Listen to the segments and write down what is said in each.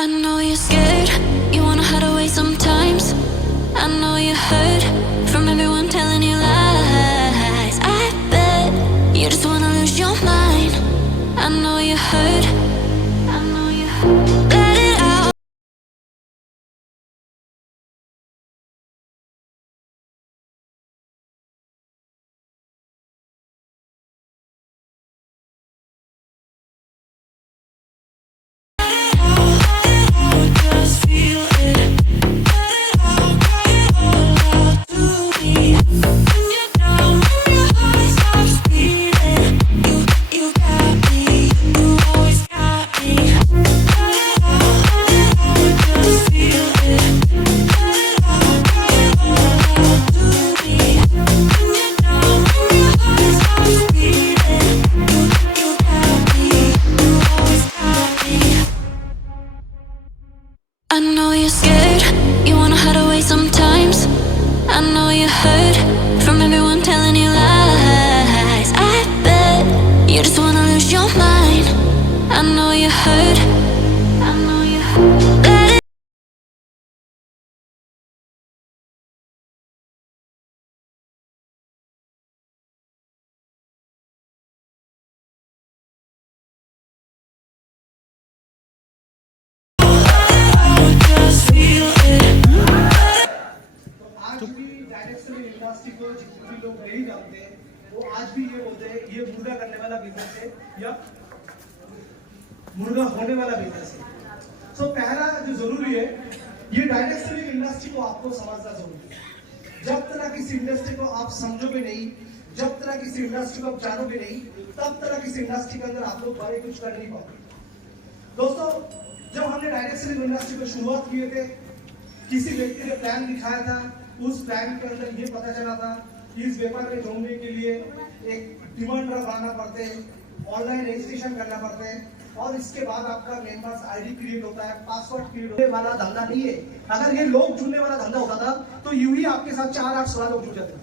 I know you're scared, you wanna hide away sometimes. I know you hurt from everyone telling you lies. I bet you just wanna lose your mind. I know you hurt, I know you hurt. Let it out. Just feel it. Let it out, cry it all out to me. When you're down, when your heart stops beating, you got me, you always got me. Let it out, just feel it. Let it out, cry it all out to me. When you're down, when your heart stops beating, you got me, you always got me. I know you're scared, you wanna hide away sometimes. I know you hurt from everyone telling you lies. I bet you just wanna lose your mind. I know you hurt, I know you hurt. Let it out, just feel it. आज भी directly industry को जितने भी लोग नहीं जानते वो आज भी ये बोलते हैं ये मुर्गा करने वाला बिजनेस है या मुर्गा होने वाला बिजनेस है। सो पहला जो जरूरी है ये डायरेक्ट सेलिंग इंडस्ट्री को आपको समझना जरूरी है। जब तक किसी इंडस्ट्री को आप समझोगे नहीं, जब तक किसी इंडस्ट्री को आप जानोगे नहीं, तब तक किसी इंडस्ट्री के अंदर आप लोग बड़े कुछ कर नहीं पाओगे। दोस्तों, जब हमने डायरेक्ट सेलिंग इंडस्ट्री को शुरुआत किए थे, किसी व्यक्ति ने प्लान दिखाया था, उस प्लान के अंदर ये पता चला था कि इस व्यापार में जोड़ने के लिए एक डिमांड ड्राफ्ट बनाना पड़ते हैं, ऑनलाइन रजिस्ट्रेशन करना पड़ता है और इसके बाद आपका मेंबर्स आईडी क्रिएट होता है, पासवर्ड क्रिएट होने वाला धंधा नहीं है। अगर ये लोग जुड़ने वाला धंधा होता था तो यूं ही आपके साथ 4-8 लोग जुड़ जाते थे।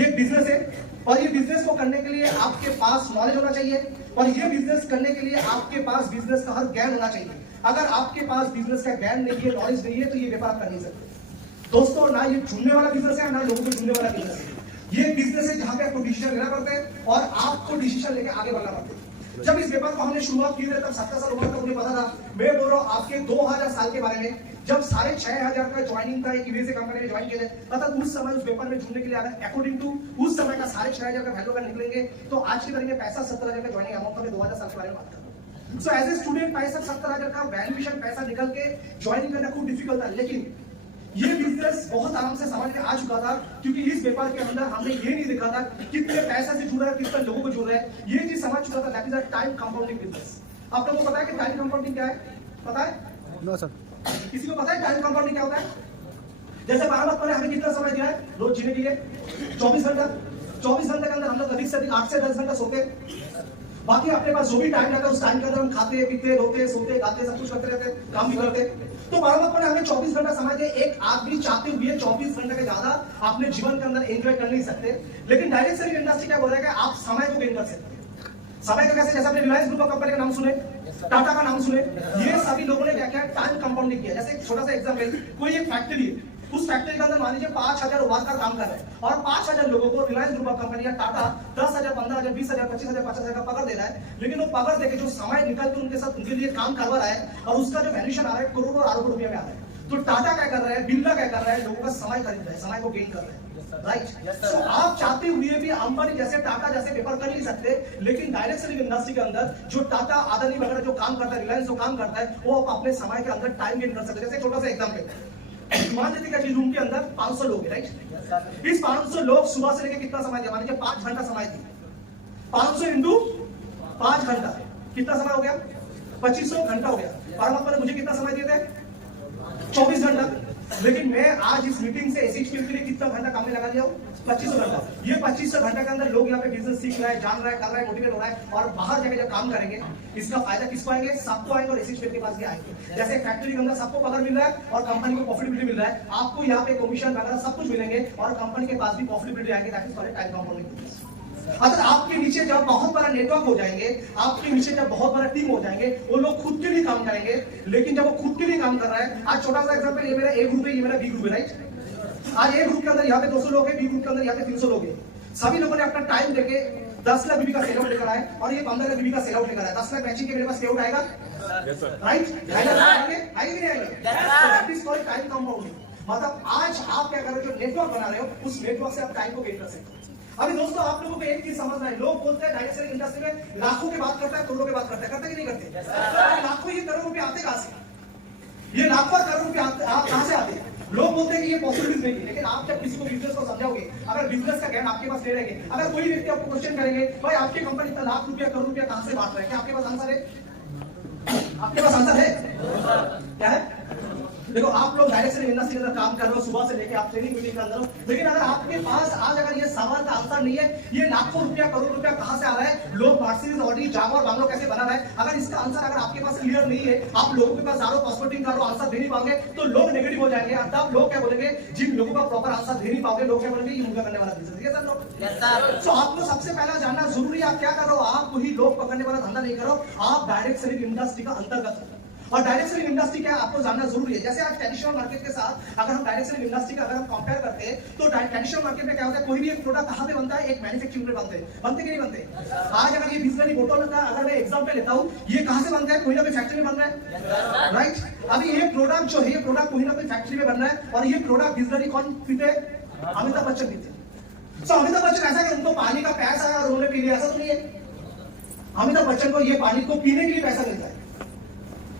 ये बिजनेस है और ये बिजनेस को करने के लिए आपके पास नॉलेज होना चाहिए और ये बिजनेस करने के लिए आपके पास बिजनेस का हर ज्ञान होना चाहिए। अगर आपके पास बिजनेस का ज्ञान नहीं है, नॉलेज नहीं है, तो ये व्यापार कर नहीं सकते। दोस्तों, ना ये जुड़ने वाला बिजनेस है ना लोगों को जुड़ने वाला बिजनेस है। ये बिजनेस है जहां पे आपको डिसीजन लेना पड़ता है और आपको डिसीजन लेके आगे बढ़ना पड़ता है। जब इस व्यापार को हमने शुरुआत की थी तब 17 साल उम्र तक मुझे पता था। मैं बोल रहा हूँ आपके 2000 साल के बारे में, जब 6500 का ज्वाइनिंग था, एक यूएसए कंपनी में ज्वाइन किया था, मतलब उस समय उस व्यापार में जुड़ने के लिए अगर अकॉर्डिंग टू उस समय का 6500 का वैल्यू अगर निकलेंगे तो आज की तारीख में पैसा 17,000 का ज्वाइनिंग अमाउंट था। 2000 साल के बारे में बात कर रहा हूं। सो एज ए स्टूडेंट पैसा 17,000 का वैल्यूएशन पैसा निकल के ज्वाइनिंग करना खूब डिफिकल्ट था, लेकिन ये बिजनेस बहुत आराम से समझ में आ चुका था क्योंकि इस व्यापार के अंदर हमने ये नहीं देखा था कितने पैसा से जुड़ रहा है, कितने लोगों को जुड़ रहा है। ये चीज समझ चुका था। That is a time compounding business. आप लोगों को पता है कि टाइम कंपाउंडिंग क्या है? पता है? No sir. किसी को पता है टाइम कंपाउंडिंग क्या होता है? जैसे बारामत ने हमें कितना समय दिया है रोज जीने के लिए? 24 घंटा। 24 घंटे के अंदर हम लोग अधिक से अधिक 8 से 10 घंटा सोते हैं। बाकी अपने पास जो भी टाइम रहता है उस टाइम के अंदर हम खाते पीते रोते सोते गाते सब कुछ करते रहते हैं, काम भी करते। तो बारामत ने हमें 24 घंटा समय दिया। एक आदमी चाहते हुए 24 घंटे के ज्यादा अपने जीवन के अंदर एंजॉय कर नहीं सकते, लेकिन डायरेक्ट सेलिंग इंडस्ट्री क्या बोल रहा है कि आप समय को गेन कर सकते हैं। समय का कैसे? जैसे आपने रिलायंस ग्रुप ऑफ कंपनी का नाम सुने, टाटा का नाम सुने, ये सभी लोगों ने क्या किया? टाइम कंपाउंडिंग किया। जैसे एक छोटा सा एग्जांपल, कोई एक फैक्ट्री है, उस फैक्ट्री के अंदर मान लीजिए 5000 वर्कर काम कर रहे हैं और 5000 लोगों को रिलायंस ग्रुप ऑफ कंपनी या टाटा 10,000, 15,000, 20,000, 25,000, 50,000 का पकड़ दे रहा है, लेकिन वो पकड़ देके जो समय निकल के उनके साथ उनके लिए काम करवा रहा है और उसका जो वैल्यूएशन आ रहा है करोड़ों और अरबों रुपए में आ रहा है। तो टाटा क्या कर रहा है, बिरला क्या कर रहा है? लोगों का समय खरीद रहा है, समय को गेन कर रहा है। राइट। तो आप चाहते हुए भी अंबानी जैसे टाटा जैसे पेपर कर नहीं सकते, लेकिन डायरेक्ट सेलिंग इंडस्ट्री के अंदर जो टाटा अदानी वगैरह जो काम करता है, रिलायंस जो काम करता है, वो अपने समय के अंदर टाइम गेन कर सकते हैं। जैसे छोटा सा एग्जांपल, मान लीजिए कि रूम के अंदर 500 लोग हैं, राइट। इस 500 लोग सुबह से लेकर कितना समय दिया? मान लीजिए 5 घंटा समय दिया। 500 इंटू 5 घंटा कितना समय हो गया? 2500 घंटा हो गया। परमात्मा ने मुझे कितना समय दिए थे? 24 घंटा। लेकिन मैं आज इस मीटिंग से एसएचपीएल के लिए कितना घंटा काम में लगा लिया हूँ? 2500 घंटा। ये 2500 घंटा के अंदर लोग यहाँ पे बिजनेस सीख रहा है, जान रहा है, कर रहा है, मोटिवेट हो रहा है और बाहर जाके जब काम करेंगे इसका फायदा किसको आएंगे? सबको आएंगे और एसएचपीएल के पास भी आएंगे। जैसे फैक्ट्री के अंदर सबको पगार मिल रहा है और कंपनी को प्रॉफिटेबिलिटी मिल रहा है, आपको यहाँ पे कमीशन वगैरह सब कुछ मिलेंगे और कंपनी के पास भी प्रॉफिटेबिलिटी आएंगे। That is called time compounding business. अगर आपके नीचे जब बहुत बड़ा नेटवर्क हो जाएंगे, आपके नीचे जब बहुत बड़ा टीम हो जाएंगे, वो लोग खुद के लिए काम करेंगे। लेकिन जब वो खुद के लिए काम कर रहा है, आज छोटा सा एग्जांपल, ये मेरा ए ग्रुप है, ये मेरा बी ग्रुप है, राइट। आज ए ग्रुप के अंदर यहाँ पे 200 लोग हैं, बी ग्रुप के अंदर यहाँ पे 300 लोग हैं। सभी लोगों ने अपना टाइम देके 10 लाख बीबी का सेल आउट लेकर आए और ये 15 लाख बीबी का सेल आउट लेकर आए। 10 लाख मैचिंग के मेरे पास सेल आउट आएगा, राइट? आएगा टाइम कंपाउंडिंग। मतलब आज आप क्या कर रहे हो, जो नेटवर्क बना रहे हो, उस नेटवर्क से आप टाइम को गेन कर सकते हो। अभी दोस्तों, आप लोगों को एक चीज समझना है, लोग बोलते हैं डायरेक्ट सेलिंग इंडस्ट्री में लाखों की बात करता है, करोड़ों की बात करता है, करते कि नहीं करते? लाखों ये करोड़ रुपए आते कहां से? ये लाखों करोड़ रुपए कहां से आते हैं? लोग बोलते हैं कि ये पॉसिबिलिटीज नहीं है, लेकिन आप जब किसी को बिजनेस को समझाओगे, अगर बिजनेस का ज्ञान आपके पास ले रहेंगे, अगर कोई व्यक्ति आपको क्वेश्चन करेंगे, भाई आपकी कंपनी इतना लाख रुपया करोड़ रुपया कहां से बांट रहा है, क्या आपके पास आंसर है? आपके पास आंसर है? क्या है? देखो, आप लोग डायरेक्ट सेलिंग इंडस्ट्री के अंदर काम कर रहे हो, सुबह से लेके आप ट्रेनिंग मीटिंग कर रहे हो, लेकिन अगर आपके पास आज अगर ये सवाल का आंसर नहीं है, ये लाखों रुपया करोड़ रुपया कहां से आ रहा है, लोग मर्सिडीज ऑडी जागुआर बांग्लो कैसे बना रहा है, अगर इसका आंसर अगर आपके पास क्लियर नहीं है, आप लोगों के पास सारो पर्सपेक्टिव का आंसर दे नहीं पाओगे, तो लोग नेगेटिव हो जाएंगे। और तब लोग क्या बोलेंगे, जिन लोगों का प्रॉपर आंसर दे नहीं पाओगे, लोग क्या बोलेंगे, ये मुर्गा करने वाला बिजनेस है। सर, तो आपको सबसे पहला जानना जरूरी है, आप क्या कर रहे हो, आप वही लोग पकड़ने वाला धंधा नहीं करो, आप डायरेक्ट सेलिंग इंडस्ट्री का अंतर्गत हो। और डायरेक्ट सेलिंग इंडस्ट्री क्या आपको जानना जरूरी है। जैसे आज ट्रेडिशनल मार्केट के साथ अगर हम डायरेक्ट सेलिंग इंडस्ट्री का अगर हम कंपेयर करते हैं, तो ट्रेडिशनल मार्केट में क्या होता है, कोई भी एक प्रोडक्ट कहां पे बनता है, एक मैन्युफैक्चरिंग में बनते कि नहीं बनते? आज अगर ये बिस्लरी बोतल का अगर मैं एग्जांपल लेता हूं, ये कहां से बनता है, कोई ना कोई फैक्ट्री में बन रहा है, राइट? अभी ये प्रोडक्ट जो है, ये प्रोडक्ट कोई ना कोई फैक्ट्री में बन रहा है, और ये प्रोडक्ट बिस्लरी कौन पीते? अमिताभ बच्चन पीते। तो अमिताभ बच्चन ऐसा कि उनको पानी का प्यास आया और उन्होंने पी लिया, ऐसा तो नहीं है। अमिताभ बच्चन को ये पानी को पीने के लिए पैसा मिलता है।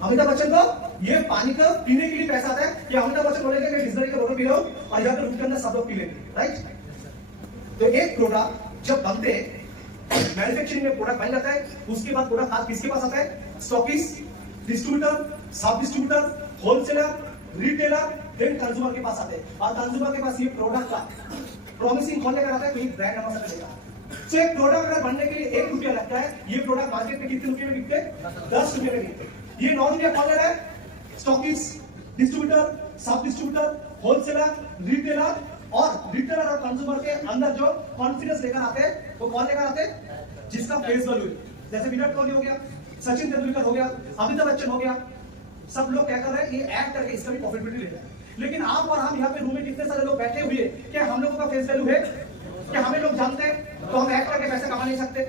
अमिताभ बच्चन को ये पानी का पीने के लिए पैसा आता है कि अमिताभ बच्चन बोलेंगे मैं बिस्लरी का बोतल पी रहा हूं और यहाँ पे रूम के अंदर सब लोग पी लेंगे, राइट? तो एक प्रोडक्ट जब बनते मैन्युफैक्चरिंग में प्रोडक्ट बन जाता है, उसके बाद प्रोडक्ट आज किसके पास आता है? Stockist, distributor, sub distributor, wholesaler, retailer, then consumer के पास आते हैं। और कंज्यूमर के पास ये प्रोडक्ट का प्रॉमिसिंग कौन लेकर आता है? कोई ब्रांड एम्बेसडर लेकर। तो एक प्रोडक्ट अगर बनने के लिए 1 रुपया लगता है, ये प्रोडक्ट मार्केट में कितने रुपए में बिकते हैं? 10 रुपए में बिकते हैं। ये 9 रुपया कौन ले रहा है? Stockist, distributor, sub distributor, wholesaler, retailer. और रिटेलर और कंज्यूमर के अंदर जो कॉन्फिडेंस लेकर आते हैं, वो कौन लेकर आते हैं? जिसका फेस वैल्यू है। जैसे विराट कोहली हो गया, सचिन तेंदुलकर हो गया, अमिताभ बच्चन हो गया, सब लोग क्या कर रहे हैं, ये ऐड करके इसका भी प्रॉफिटेबिलिटी ले रहे हैं। लेकिन आप और हम यहाँ पे रूम में कितने सारे लोग बैठे हुए, क्या हम लोगों का फेस वैल्यू है? क्या हमें लोग जानते हैं? तो हम ऐड करके पैसे कमा नहीं सकते?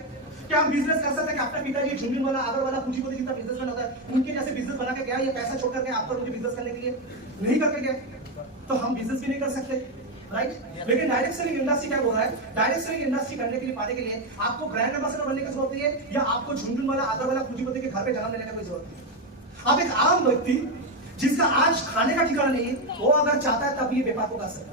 क्या हम बिजनेस कर सकते हैं कि अपना पिताजी झुंझुन वाला, आगर वाला, पूंजीपति जितना बिजनेसमैन होता है, उनके जैसे बिजनेस बना के गया, ये पैसा छोड़ करके आपको मुझे बिजनेस करने के लिए नहीं करके गया, तो हम बिजनेस भी नहीं कर सकते, राइट? लेकिन डायरेक्ट सेलिंग इंडस्ट्री क्या बोल रहा है, डायरेक्ट सेलिंग इंडस्ट्री करने के लिए, पाने के लिए आपको ब्रांड एम्बेसडर बनने की जरूरत नहीं है, या आपको झुंझुन वाला, आगर वाला, पूंजीपति के घर पे जन्म लेने की कोई जरूरत नहीं। आप एक आम व्यक्ति जिसका आज खाने का ठिकाना नहीं है, वो अगर चाहता है तब ये व्यापार को कर सकता है।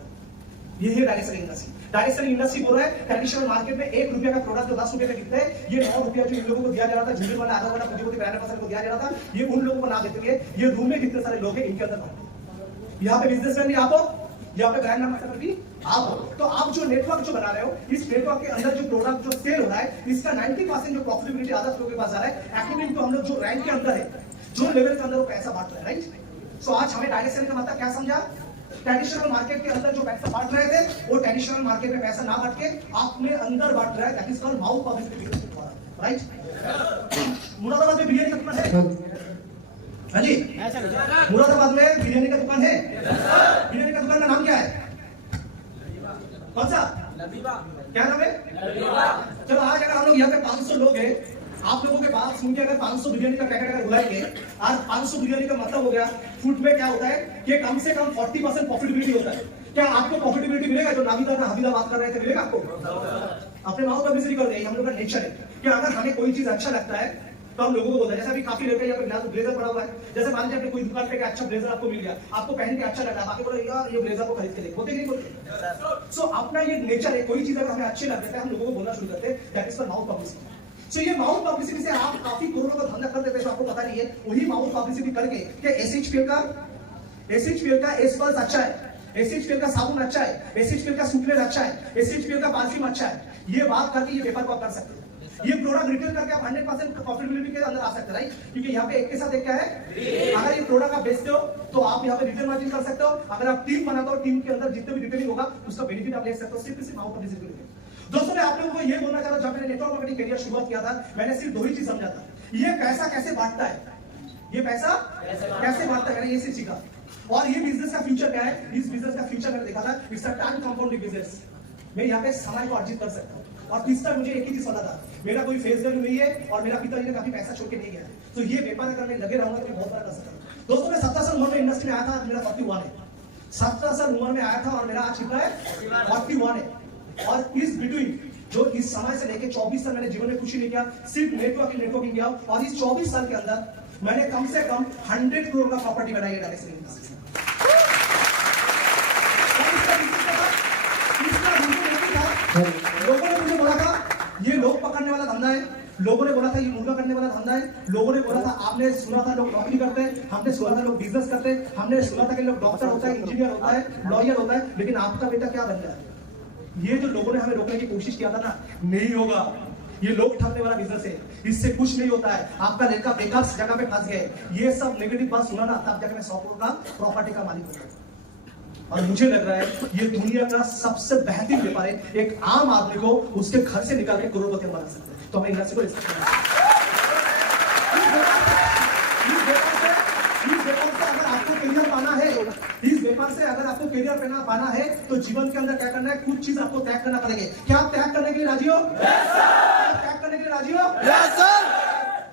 ये है direct selling industry. Direct selling industry बोल रहा है, ट्रेडिशनल मार्केट में 1 रुपया का प्रोडक्ट जो 10 रुपये का बिकता है, ये 9 रुपया जो इन लोगों को दिया जा रहा था, झुंझुन वाला, आगर वाला, पूंजीपति, ब्रांड एम्बेसडर को दिया जा रहा था, ये उन लोगों को ना देते हुए ये रूम में कितने सारे लोग हैं, इनके अंदर यहाँ पे बिजनेसमैन भी आप हो, यहाँ पे ब्रांड एम्बेसडर भी आप हो। तो आप जो नेटवर्क जो बना रहे हो, इस नेटवर्क के अंदर जो प्रोडक्ट जो सेल हो रहा है, इसका 90% जो प्रॉफिटेबिलिटी अदर लोगों के पास आ रहा है, अकॉर्डिंग टू हम लोग जो रैंक के अंदर है, जो लेवल के अंदर वो पैसा बांट रहा है, राइट? सो आज हमें डायरेक्ट सेलिंग का मतलब क्या समझा? ट्रेडिशनल मार्केट के अंदर जो पैसा बांट रहे थे, वो ट्रेडिशनल मार्केट में पैसा ना बांट के अपने अंदर बांट रहा है, that is called mouth publicity, right? Moradabad में बिरयानी का दुकान है, हाँ जी, मुरादाबाद में बिरयानी का दुकान है। बिरयानी का दुकान का नाम क्या है? कौन सा? क्या नाम है? चलो आज अगर हम लोग यहाँ पे 500 लोग हैं, आप लोगों के बात सुन के अगर 500 बिरयानी का पैकेट अगर बुलाएंगे, आज 500 बिरयानी का मतलब हो गया, फूड में क्या होता है कि कम से कम 40% प्रॉफिटेबिलिटी होता है। क्या आपको प्रॉफिटेबिलिटी मिलेगा? जो नाविदा और हबीदा बात कर रहे थे, मिलेगा आपको? अपने माउथ पब्लिसिटी कर रहे हैं, हम लोग का नेचर है कि अगर हमें कोई चीज अच्छा लगता है तो हम लोगों को बोलते हैं। जैसे अभी काफी लेकर यहाँ पे ब्लेजर पड़ा हुआ है, जैसे मान लीजिए आपने कोई दुकान पे अच्छा ब्लेजर आपको मिल गया, आपको पहन के अच्छा लगा, बाकी बोले यार ये ब्लेजर को खरीद के देखो, बोलते नहीं बोलते? सो अपना ये नेचर है, कोई चीज अगर हमें अच्छी लगती है हम लोगों को बोलना शुरू करते हैं, that is for mouth publicity. So ये माउथ पब्लिसिटी से आप काफी करोड़ों का धंधा कर देते हैं, तो आपको पता नहीं है। वही माउथ पब्लिसिटी करके कि एसएचपीएल का एस प्लस अच्छा है, एसएचपीएल का साबुन अच्छा है, एसएचपीएल का सुपलेट अच्छा है, एसएचपीएल का परफ्यूम अच्छा है, ये बात करके ये व्यापार को आप कर सकते हैं। ये प्रोडक्ट रिटेल करके आप 100% प्रॉफिटेबिलिटी के अंदर आ सकते हैं, राइट? क्योंकि यहाँ पे एक के साथ एक क्या है, अगर ये प्रोडक्ट आप बेचते हो तो आप यहाँ पे रिटेल मार्जिन कर सकते हो। अगर आप टीम बनाते हो, टीम के अंदर जितने भी रिटेलिंग होगा उसका बेनिफिट आप ले सकते हो, सिर्फ माउथ पब्लिसिटी। दोस्तों मैं आप लोगों को ये बोलना चाह रहा हूं, जब मैंने नेटवर्क मार्केटिंग करियर शुरुआत किया था, मैंने सिर्फ दो ही चीज समझा था, ये पैसा कैसे बांटता है, ये पैसा कैसे बांटता है, मैंने ये सिर्फ सीखा। और ये बिजनेस का फ्यूचर क्या है, इस बिजनेस का फ्यूचर मैंने देखा था, it's a time compounding business. मैं यहाँ पे समय को अर्जित कर सकता हूँ। और तीसरा मुझे एक ही चीज पता था, मेरा कोई फेस वैल्यू नहीं है और मेरा पिताजी ने काफी पैसा छोड़ के नहीं गया है, तो ये व्यापार अगर मैं लगे रहूंगा तो मैं बहुत बड़ा कर सकता हूँ। दोस्तों मैं 17 साल उम्र में इंडस्ट्री में आया था, आज मेरा 41 है। 17 साल उम्र में आया था और मेरा आज कितना है, 41 है। और इस बिटवीन जो इस समय से लेके 24 साल मैंने जीवन में कुछ ही नहीं किया, सिर्फ नेटवर्किंग किया। और इस 24 साल के अंदर मैंने कम से कम 100 करोड़ का प्रॉपर्टी बनाई है डायरेक्ट सेलिंग बिजनेस में। लोगों ने मुझे बोला था ये लोग पकड़ने वाला धंधा है, लोगों ने बोला था ये मुर्गा करने वाला धंधा है, लोगों ने बोला था, आपने सुना था लोग नौकरी करते हैं, हमने सुना था लोग बिजनेस करते हैं, हमने सुना था कि लोग डॉक्टर होता है, इंजीनियर होता है, लॉयर होता है, लेकिन आपका बेटा क्या बन गया? ये जो लोगों ने हमें रोकने की कोशिश किया था ना, नहीं होगा, ये लोग ठगने वाला बिजनेस है, इससे कुछ नहीं होता है, आपका लड़का बेकार जगह पे फंस गए, ये सब नेगेटिव बात सुना ना, तब जाकर मैं 100 करोड़ का प्रॉपर्टी का मालिक हो गया। और मुझे लग रहा है ये दुनिया का सबसे बेहतरीन व्यापार है, एक आम आदमी को उसके घर से निकाल के करोड़पति बना सकते हैं। तो हमें इंडस्ट्री को रिस्पेक्ट करना है। इस व्यापार से अगर आपको करियर पाना है, इस व्यापार से अगर आपको करियर पाना है तो जीवन के अंदर क्या करना है, कुछ चीज आपको त्याग करना पड़ेगा। क्या आप त्याग करने के लिए राजी हो? त्याग करने के लिए राजी हो?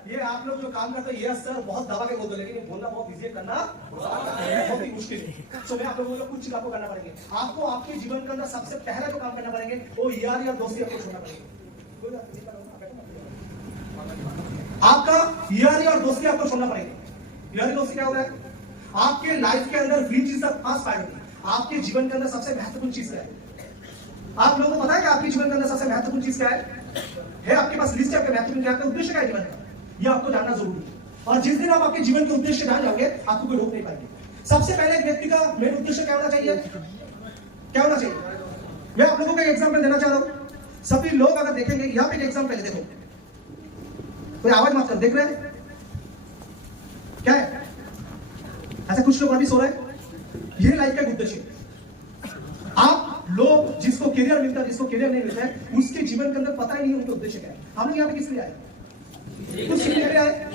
ये आप लोग जो काम करते हैं, यस सर बहुत दबा के बोलते हैं, लेकिन ये बोलना बहुत इजी है, करना बहुत ही मुश्किल है। तो मैं आप लोगों को कुछ चीज आपको करना पड़ेंगे। आपको आपके जीवन के अंदर सबसे पहला जो काम करना पड़ेंगे वो यार या दोस्ती आपको छोड़ना पड़ेगा। आपका यारी और दोस्ती आपको छोड़ना पड़ेगा। यारी दोस्ती क्या होता है? आपके लाइफ के अंदर फ्री चीज पास पाएंगे। आपके जीवन के अंदर सबसे महत्वपूर्ण चीज क्या है? आप लोगों को पता है कि आपके जीवन के अंदर सबसे महत्वपूर्ण चीज क्या है? आपके पास लिस्ट है, आपके महत्वपूर्ण क्या है, उद्देश्य क्या है जीवन का, ये आपको जानना जरूरी है। और जिस दिन आप आपके जीवन के उद्देश्य जान जाओगे, आपको कोई रोक नहीं पाएंगे। सबसे पहले एक व्यक्ति का मेन उद्देश्य क्या होना चाहिए? क्या होना चाहिए? मैं आप लोगों को एक एग्जांपल देना चाह रहा हूं। सभी लोग अगर देखेंगे, यहां पे एक एग्जांपल देखो, कोई आवाज मत कर, देख रहे हैं क्या है? ऐसा कुछ लोग अभी सो रहे हैं। ये लाइफ का उद्देश्य। आप लोग जिसको करियर मिलता है, जिसको करियर नहीं मिलता है, उसके जीवन के अंदर पता ही नहीं उनके उद्देश्य क्या है। हम लोग यहाँ पे किस लिए आए? कुछ सीखने के लिए आए,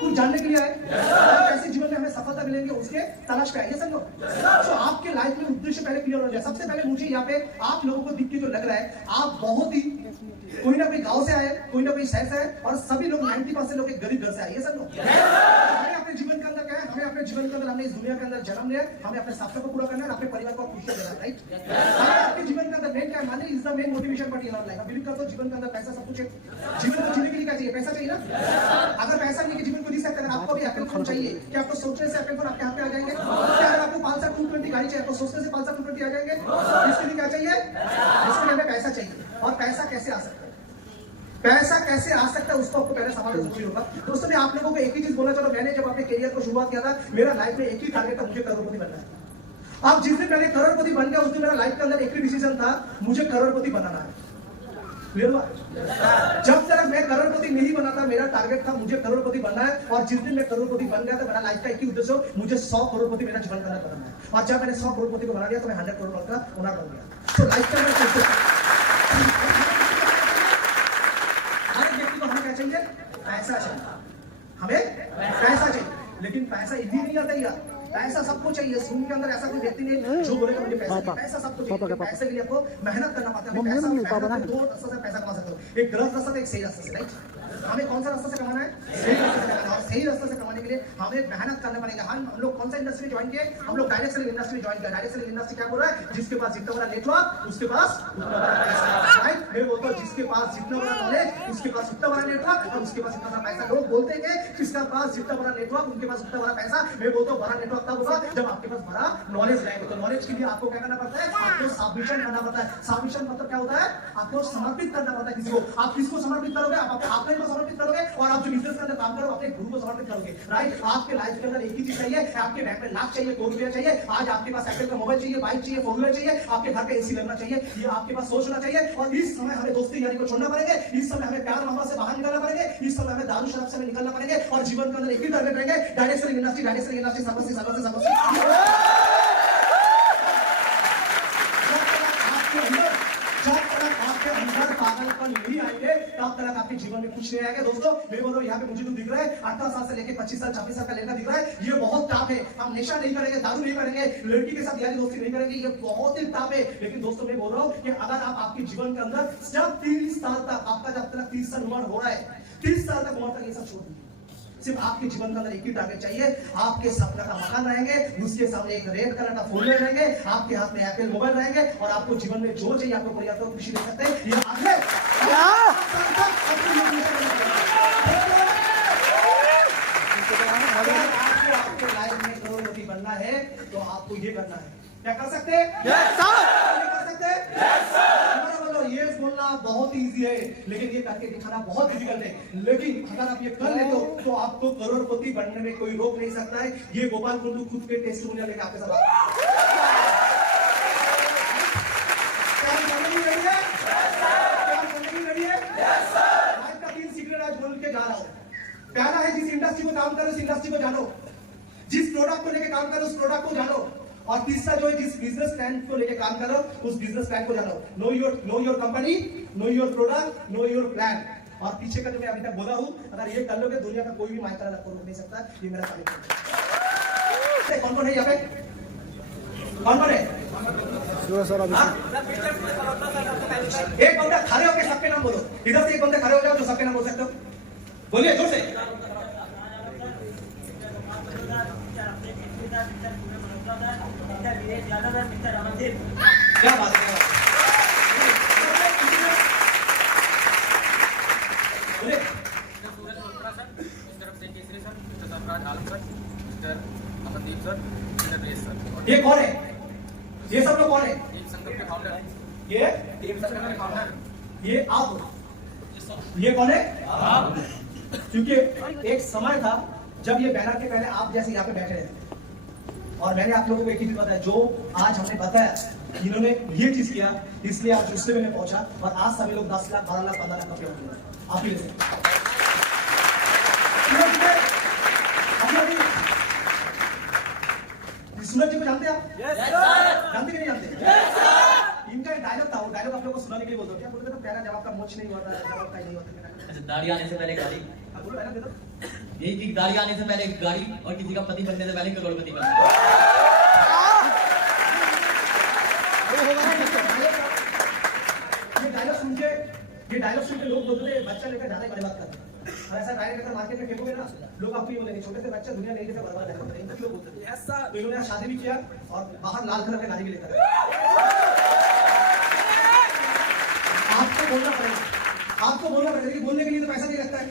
कुछ जानने के लिए आए, कैसे जीवन में हमें सफलता मिलेंगे उसके तलाश पे आए। ये समझो। तो आपके लाइफ में उद्देश्य पहले क्लियर हो जाए। सबसे पहले मुझे यहाँ पे आप लोगों को दिख के जो लग रहा है, आप बहुत ही कोई ना कोई गांव से आए, कोई ना कोई शहर से आए, और सभी लोग 90% लोग एक गरीब घर से आए। ये समझो। हमें अपने जीवन के अंदर क्या है? हमें अपने जीवन के अंदर, हमने इस दुनिया के अंदर जन्म लिया, हमें अपने सपनों को पूरा करना है, अपने परिवार को खुशियां देना है, राइट? आपके जीवन के अंदर मेन क्या है? माने is the main motivation but in our life. Believe करते हो जीवन के अंदर पैसा सब कुछ है। जीवन को जीने के लिए क्या चाहिए? पैसा चाहिए ना। अगर पैसा नहीं है जीवन को जी सकते हैं, आपको भी एप्पल फोन चाहिए। क्या आपको सोचने से एप्पल फोन आपके हाथ में आ जाएंगे? क्या अगर आपको 5 लाख 220 गाड़ी चाहिए, तो सोचने से 5 लाख 220 आ जाएंगे? इसके लिए क्या चाहिए? इसके लिए हमें पैसा चाहिए। और पैसा कैसे आ सकता है? पैसा कैसे आ सकता है उसको आपको पहले समझना जरूरी होगा। दोस्तों मैं आप लोगों को एक ही चीज बोलना चाहता हूं, मैंने जब अपने करियर को शुरुआत किया था, मेरा लाइफ में एक ही टारगेट था, मुझे करोड़पति बनना है। अब जिस दिन मैंने करोड़पति बन गया, उस दिन मेरा लाइफ के अंदर एक ही डिसीजन था, मुझे करोड़पति बनाना है। क्लियर हुआ? जब तक मैं करोड़पति नहीं बना था, मेरा टारगेट था मुझे करोड़पति बनना है। और जिस दिन मैं करोड़पति बन गया था, मेरा लाइफ का एक ही उद्देश्य, मुझे 100 करोड़पति मेरा जीवन का बनना है। और जब मैंने 100 करोड़पति को बना लिया तो मैं 100 करोड़ का ओनर बन गया। तो लाइफ का चाहिए पैसा चाहिए, हमें पैसा चाहिए, लेकिन पैसा इजी नहीं आता यार। पैसा सबको चाहिए। सुन के अंदर ऐसा कोई व्यक्ति नहीं जो बोलेगा मुझे पैसा चाहिए। पैसा सबको चाहिए। पैसे के लिए आपको मेहनत करना पड़ता है। पैसा दो रास्ते से पैसा कमा सकते हो, एक गलत रास्ता से, एक सही रास्ते से, राइट? हमें कौन सा रास्ता से कमाना है? सही रास्ते से कमाना है। और सही रास्ते से कमाने के लिए हमें मेहनत करना पड़ेगा। हम लोग कौन सा इंडस्ट्री ज्वाइन किए? हम लोग डायरेक्ट सेलिंग इंडस्ट्री ज्वाइन किया। डायरेक्ट सेलिंग इंडस्ट्री क्या बोल रहा है? जिसके पास जितना बड़ा नेटवर्क, उसके पास उतना बड़ा पैसा, राइट? मैं बोलता हूं जिसके पास जितना बड़ा नॉलेज, उसके पास उतना बड़ा नेटवर्क, और उसके पास उतना बड़ा पैसा। लोग बोलते हैं कि किसका पास जितना बड़ा नेटवर्क, उनके पास उतना बड़ा पैसा। मैं बोलता हूं बड़ा नेटवर्क तब होगा जब आपके पास बड़ा नॉलेज रहेगा। तो नॉलेज के लिए आपको क्या करना पड़ता है? आपको सबमिशन करना पड़ता है। सबमिशन मतलब क्या होता है? आपको समर्पित करना पड़ता है किसी को। आप किसको समर्पित करोगे? आप अपने आपको समर्पित करोगे, और आप जो बिजनेस के अंदर काम करो अपने गुरु को समर्पित करोगे, राइट? आपके लाइफ के अंदर एक ही चीज चाहिए, आपके बैंक में लाख चाहिए, करोड़ रुपया चाहिए। आज आपके पास एप्पल का मोबाइल चाहिए, बाइक चाहिए, 4 व्हीलर चाहिए, आपके घर पे एसी लगना चाहिए। ये आपके पास सोचना चाहिए। और इस समय हमें दोस्ती यारी को छोड़ना पड़ेगा। इस समय हमें प्यार मोहब्बत से बाहर निकलना पड़ेगा। इस समय हमें दारू शराब से निकलना पड़ेगा। और जीवन के अंदर एक ही टारगेट रहेंगे, direct selling industry, direct selling industry, service, service, service. आपके अंदर परिवर्तन नहीं आएंगे तब तक आपके जीवन में कुछ नहीं आएगा। दोस्तों मैं बोल रहा हूँ, यहाँ पे मुझे तो दिख रहा है 18 साल से लेकर 25 साल 26 साल का लड़का दिख रहा है, ये बहुत टफ है। हम नशा नहीं करेंगे, दारू नहीं करेंगे, लड़की के साथ यारी दोस्ती नहीं करेंगे, ये बहुत ही टफ है। लेकिन दोस्तों मैं बोल रहा हूँ कि अगर आप आपके जीवन के अंदर जब 30 साल तक आपका जब तक 30 साल उम्र हो रहा है, 30 साल तक उम्र तक ये सब छोड़ दीजिए। सिर्फ आपके जीवन के अंदर एक ही टारगेट चाहिए, आपके सपना का मकान रहेंगे, उसके सामने एक रेड कलर का फोन रहेंगे, आपके हाथ में एप्पल मोबाइल रहेंगे और आपको जीवन में जो चाहिए आपको परिवार को खुशी दे सकते हैं। ये आगे आपको लाइफ में करोड़पति बनना है तो आपको ये करना है। क्या कर सकते हैं? कर सकते हैं? ये बोलना बहुत इजी है, लेकिन ये करके दिखाना बहुत डिफिकल्ट है। लेकिन अगर आप ये कर लेते हो तो आपको करोड़पति बनने में कोई रोक नहीं सकता है। ये गोपाल गुंडू खुद के टेस्टिमोनियल लेके आपके साथ पहला है, जिस इंडस्ट्री को काम करो उस इंडस्ट्री को जानो, जिस प्रोडक्ट को लेके काम करो उस प्रोडक्ट को जानो, और तीसरा जो है जिस बिजनेस प्लान को लेके काम करो उस बिजनेस प्लान को जानो। Know your company, know your product, know your plan. और पीछे का जो मैं अभी तक बोला हूं, अगर ये कर लोगे दुनिया का कोई भी माइका आपको रोक नहीं सकता। ये मेरा कमिटमेंट है। कौन है यहाँ पे? कौन है? एक बंदा खड़े होकर सबके नाम बोलो। इधर से एक बंदा खड़े हो जाओ जो सबके नाम बोल सकते हो, बोलिए जोर से। क्या बात है? ये कौन है? ये सब लोग कौन है? ये आप, ये कौन है? क्योंकि एक समय था जब ये बैनर के पहले आप जैसे यहाँ पे बैठे रहे और मैंने आप लोगों को एक ही चीज बताया, जो आज हमने बताया इन्होंने ये चीज किया, इसलिए आज दूसरे में पहुंचा और आज सभी लोग 10 लाख 12 लाख 15 लाख कपड़े होंगे आप ही से। सूरज जी को जानते हैं आप? जानते कि नहीं जानते? इनका एक डायलॉग था, वो डायलॉग आप लोगों को सुनाने के लिए बोलते हो। क्या बोलते थे? प्यारा जवाब का मोच नहीं होता, जवाब का नहीं होता। दाढ़ी आने से पहले गाड़ी, बोलो डायलॉग दे दो। यही कि दाढ़ी आने से पहले गाड़ी और किसी का पति बनने से पहले करोड़पति बनना। ये डायलॉग सुन के लोग बोलते थे बच्चा लेकर ज्यादा बड़ी बात करते हैं, और ऐसा डायलॉग लेकर मार्केट में फेंकोगे ना, लोग आपको ये बोलेंगे छोटे से बच्चा दुनिया नहीं जैसे बर्बाद है। इनको लोग बोलते थे ऐसा। तो इन्होंने शादी भी किया और बाहर लाल कलर का गाड़ी भी लेकर आपको बोलना पड़ेगा, आपको बोलना पड़ेगा कि बोलने के लिए तो पैसा नहीं लगता है,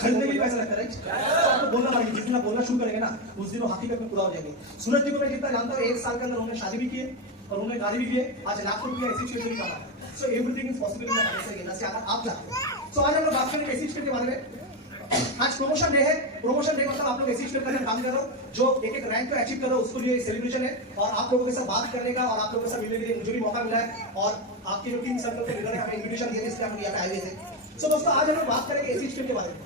खरीदने के लिए पैसा लगता है, राइट? तो आपको बोलना पड़ेगा। जिस दिन आप बोलना शुरू करेंगे ना उस दिन वो हकीकत में पूरा हो जाएंगे। सूरज जी को मैं जितना जानता हूँ 1 साल के अंदर उन्होंने शादी भी की और उन्होंने गाड़ी भी की, आज लाखों रुपया ऐसी चीजों भी कमा। So everything is possible in industry अगर आप चाहते हैं। सो आज हम लोग बात करेंगे एसी स्किल के बारे में। आज प्रमोशन डे है। प्रमोशन डे मतलब आप लोग एसी स्किल करने काम करो, जो एक रैंक को अचीव करो, उसको लिए सेलिब्रेशन है और आप लोगों के साथ बात करने का और आप लोगों के साथ मिलने के लिए मुझे भी मौका मिला है और आपकी जो टीम सर्कल के लीडर ने हमें इन्विटेशन दिया इसलिए हम यहाँ पे आए हुए थे। सो दोस्तों आज हम लोग बात करेंगे एसी स्किल के बारे में।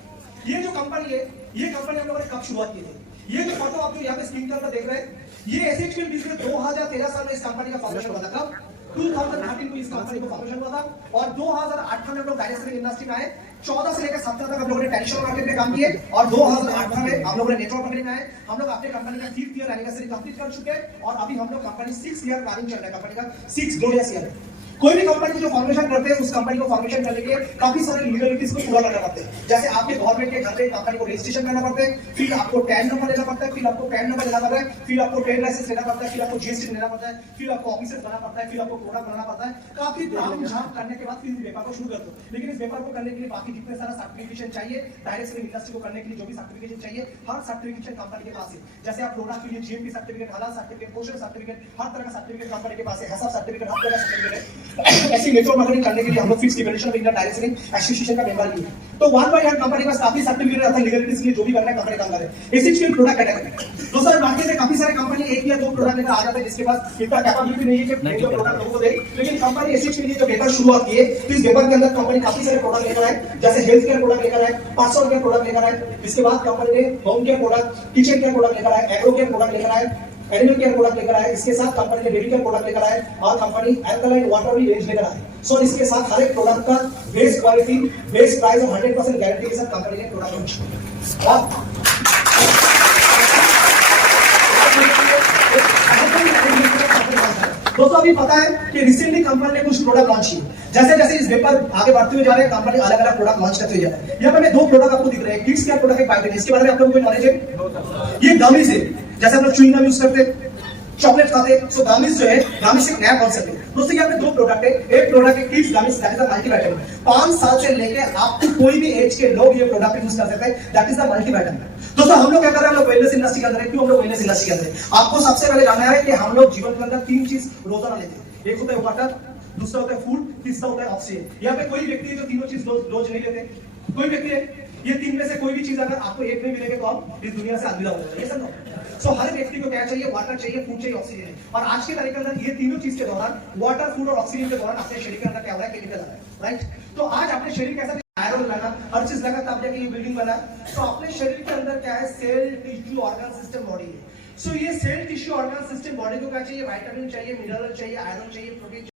ये जो कंपनी है, ये कंपनी हम लोगों ने कब शुरुआत की थी? ये जो फोटो आप जो यहाँ पे स्क्रीन के अंदर देख रहे हैं, ये एसी स्किल बिजनेस 2013 साल में इस कंपनी का फॉर्मेशन हुआ था। 2013 में इस कंपनी को फॉर्मेशन हुआ था और 2008 में हम लोग डायरेक्ट इंडस्ट्री में आए। 14 से लेकर 17 तक हम लोगों ने ट्रेडिशनल मार्केट में काम किए और 2018 में हम लोगों ने नेटवर्क मार्केटिंग में आए। हम लोग अपने कंपनी का 5th ईयर एनिवर्सरी कंप्लीट कर चुके हैं और अभी हम लोग कंपनी 6 ईयर प्लानिंग चल रहा है। कंपनी का 6 ग्लोरियस ईयर है। कोई भी कंपनी जो फॉर्मेशन करते हैं उस कंपनी को फॉर्मेशन करने के लिए काफी सारे लीगलिटीज को पूरा करना पड़ता है। जैसे आपके गवर्नमेंट के घर पे कंपनी को रजिस्ट्रेशन करना पड़ता है, फिर आपको टैन नंबर लेना पड़ता है, फिर आपको पैन नंबर लेना पड़ता है, फिर आपको ट्रेड लाइसेंस लेना पड़ता है, फिर आपको जीएसटी लेना पड़ता है, फिर आपको ऑफिसर बनाना पड़ता है, फिर आपको प्रोडक्ट बनाना पड़ता है। काफी तामझाम करने के बाद फिर इस व्यापार को शुरू कर दो। लेकिन इस व्यापार को करने के लिए बाकी जितने सारा सर्टिफिकेशन चाहिए, डायरेक्ट सेलिंग इंडस्ट्री को करने के लिए जो भी सर्टिफिकेशन चाहिए, हर सर्टिफिकेशन कंपनी के पास है। जैसे आप प्रोडक्ट के लिए जीएमपी सर्टिफिकेट, हलाल सर्टिफिकेट, पोषण सर्टिफिकेट, हर तरह का सर्टिफिकेट कंपनी के पास है। हैसअप सर्टिफिकेट, हर तरह का सर्टिफिकेट है। ऐसी नेटवर्क मार्केटिंग करने के लिए हम लोग fix definition of Indian direct selling association का मेंबर भी है। तो वन बाय वन कंपनी के पास काफी सर्टिफिकेट रहता है लीगलिटीज के लिए, जो भी करना है कंपनी काम करे। एसेंशियल प्रोडक्ट कैटेगरी दोस्तों मार्केट में काफी सारे कंपनी 1 या 2 प्रोडक्ट लेकर आ जाते हैं जिसके पास इतना कैपेबिलिटी नहीं है कि जो प्रोडक्ट लोगों को दे। लेकिन कंपनी एसेंशियल के लिए जो व्यापार शुरुआत की है तो इस व्यापार के अंदर कंपनी काफी सारे प्रोडक्ट लेकर आए, जैसे हेल्थ केयर प्रोडक्ट लेकर आए, पर्सनल केयर प्रोडक्ट लेकर आए। इसके बाद कंपनी ने home care product, kitchen care product लेकर आए, एग्रो केयर प्रोडक्ट लेकर आए, एनिमल केयर प्रोडक्ट लेकर आए। इसके साथ कंपनी ने बेबी केयर प्रोडक्ट लेकर आए और कंपनी अल्कलाइन वाटर भी रेंज लेकर आए। सो इसके साथ हर एक प्रोडक्ट का बेस्ट क्वालिटी, बेस्ट प्राइस और 100% गारंटी के साथ कंपनी ने प्रोडक्ट लॉन्च किया। दोस्तों अभी पता है कि रिसेंटली कंपनी ने कुछ प्रोडक्ट लॉन्च किए। जैसे जैसे इस पेपर आगे बढ़ते हुए जा रहे हैं, कंपनी अलग अलग प्रोडक्ट लॉन्च करते हुए जा रहे हैं। यहाँ पे मैं दो प्रोडक्ट आपको दिख रहे हैं, किड्स केयर प्रोडक्ट, एक बायोटेक। इसके बारे में आप लोगों को नॉलेज है? ये गमीज है, जैसे हम लोग च्युइंग गम यूज करते हैं, चॉकलेट खाते हैं, सो गमीज जो है, गमीज एक नया कॉन्सेप्ट है। दोस्तों यहाँ पे दो प्रोडक्ट है, एक प्रोडक्ट है kids gummies, that is the multivitamin. 5 साल से लेके आपको कोई भी एज के लोग ये प्रोडक्ट यूज कर सकते हैं, दैट इज द मल्टीविटामिन। दोस्तों हम लोग क्या कर रहे हैं, हम लोग वेलनेस इंडस्ट्री के अंदर है। क्यों हम लोग वेलनेस इंडस्ट्री के अंदर है? आपको सबसे पहले जानना है कि हम लोग जीवन के अंदर 3 चीज रोजाना लेते हैं। एक होता है वाटर, दूसरा होता है फूड, तीसरा होता है ऑक्सीजन। यहाँ पे कोई व्यक्ति है जो तीनों चीज रोज नहीं लेते? कोई व्यक्ति है? ये 3 में से कोई भी चीज अगर आपको एक नहीं मिलेगा तो आप इस दुनिया से अलविदा हो जाएंगे। ये समझो। सो हर व्यक्ति को क्या चाहिए? वाटर चाहिए, फूड चाहिए, ऑक्सीजन चाहिए। और आज के तारीख के अंदर ये तीनों चीज के दौरान, वाटर, फूड और ऑक्सीजन के दौरान अपने शरीर के अंदर क्या हो रहा है? केमिकल आ रहा है, राइट? तो आज अपने शरीर कैसा आयरन लगा, हर चीज लगा, तब जाके ये बिल्डिंग बना। तो अपने शरीर के अंदर क्या है? Cell, tissue, organ system, body है। सो ये cell, tissue, organ system, body को क्या चाहिए? विटामिन चाहिए, मिनरल चाहिए, आयरन चाहिए, प्रोटीन